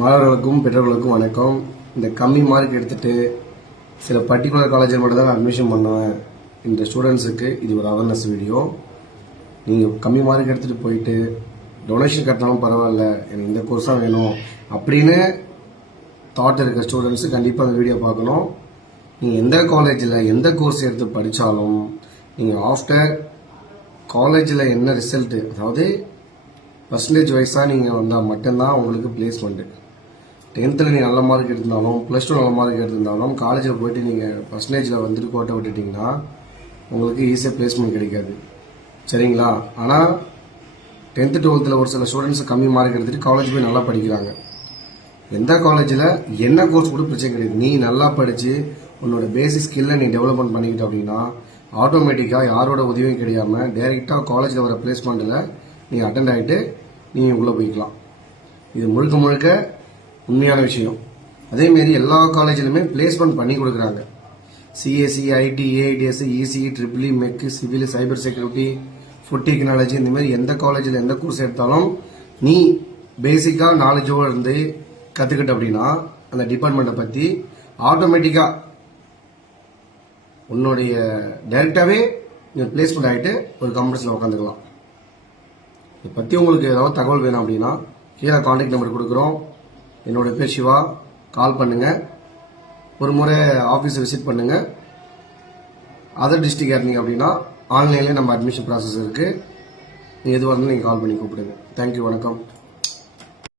மாணவர்களுக்கும் பெற்றோர்களுக்கும் வணக்கம். இந்த கம்மி மார்க் எடுத்துட்டு சில பர்டிகுலர் காலேஜில் மட்டும் தான் அட்மிஷன் பண்ணுவேன் இந்த ஸ்டூடெண்ட்ஸுக்கு இது ஒரு அவேர்னஸ் வீடியோ. நீங்கள் கம்மி மார்க் எடுத்துகிட்டு போயிட்டு டொனேஷன் கட்டினாலும் பரவாயில்ல, எனக்கு இந்த கோர்ஸ் தான் வேணும் அப்படின்னு தாட் இருக்க ஸ்டூடெண்ட்ஸு கண்டிப்பாக அந்த வீடியோ பார்க்கணும். நீங்கள் எந்த காலேஜில் எந்த கோர்ஸ் எடுத்து படித்தாலும் நீங்கள் ஆஃப்டர் காலேஜில் என்ன ரிசல்ட்டு, அதாவது பர்சன்டேஜ் வைஸாக நீங்கள் வந்தால் மட்டும்தான் உங்களுக்கு பிளேஸ்மெண்ட்டு. 10th நீ நல்ல மார்க் எடுத்திருந்தாலும் +2 நல்ல மார்க் எடுத்திருந்தாலும் காலேஜில் போயிட்டு நீங்கள் பர்சன்டேஜில் வந்துட்டு கோட்டை விட்டுட்டிங்கன்னா உங்களுக்கு ஈஸியாக பிளேஸ்மெண்ட் கிடைக்காது, சரிங்களா? ஆனால் 10th 12th ஒரு சில ஸ்டூடெண்ட்ஸ் கம்மி மார்க் எடுத்துகிட்டு காலேஜ் போய் நல்லா படிக்கிறாங்க. எந்த காலேஜில் என்ன கோர்ஸ் கூட பிரச்சனை கிடையாது. நீ நல்லா படித்து உன்னோட பேசிக் ஸ்கில்லை நீ டெவலப்மெண்ட் பண்ணிக்கிட்ட அப்படின்னா ஆட்டோமேட்டிக்காக யாரோட உதவியும் கிடையாமல் டைரெக்டாக காலேஜில் வர பிளேஸ்மெண்ட்டில் நீ அட்டெண்ட் ஆகிட்டு நீ உள்ளே போய்க்கலாம். இது முழுக்க முழுக்க உண்மையான விஷயம். அதேமாரி எல்லா காலேஜிலுமே பிளேஸ்மெண்ட் பண்ணி கொடுக்குறாங்க. CSC, IT, AIDS, ECE, triple E, mech, civil, cyber security, food technology, இந்த மாதிரி எந்த காலேஜில் எந்த கோர்ஸ் எடுத்தாலும் நீ பேசிக்காக நாலேஜோடு இருந்து கற்றுக்கிட்ட அப்படின்னா அந்த டிபார்ட்மெண்ட்டை பற்றி ஆட்டோமேட்டிக்காக உன்னுடைய டைரெக்டாகவே நீ பிளேஸ்மெண்ட் ஆகிட்டு ஒரு கம்பெனிஸில் உட்காந்துக்கலாம். இதை பற்றி உங்களுக்கு ஏதாவது தகவல் வேணும் அப்படின்னா கீழே கான்டாக்ட் நம்பர் கொடுக்குறோம். என்னோட பேர் சிவா. கால் பண்ணுங்கள். ஒரு முறை ஆஃபீஸை விசிட் பண்ணுங்கள். அதர் டிஸ்ட்ரிக்ட் இருந்தீங்க அப்படின்னா ஆன்லைன்லேயே நம்ம அட்மிஷன் ப்ராசஸ் இருக்குது. நீங்கள் எதுவாக இருந்தாலும் நீங்கள் கால் பண்ணி கூப்பிடுங்க. தேங்க்யூ, வணக்கம்.